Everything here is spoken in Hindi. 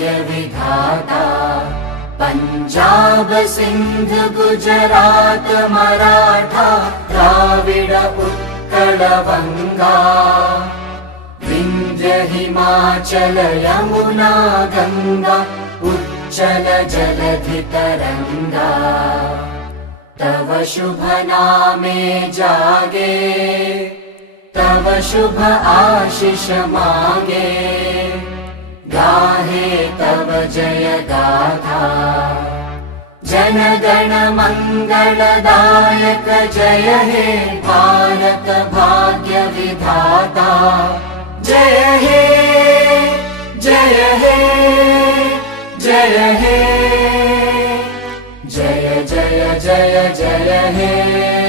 भाग्य विधाता। पंजाब सिंध गुजरात मराठा द्राविड उत्कल बंगा, विंध्य हिमाचल यमुना गंगा उच्चल जलधि तरंगा। तव शुभ नामे जागे, तव शुभ आशीष मांगे, गाहे तव जय गाथा। जन गण मंगलदायक जय हे भारत भाग्य विधाता। जय हे जय हे जय हे, जय जय जय जय हे।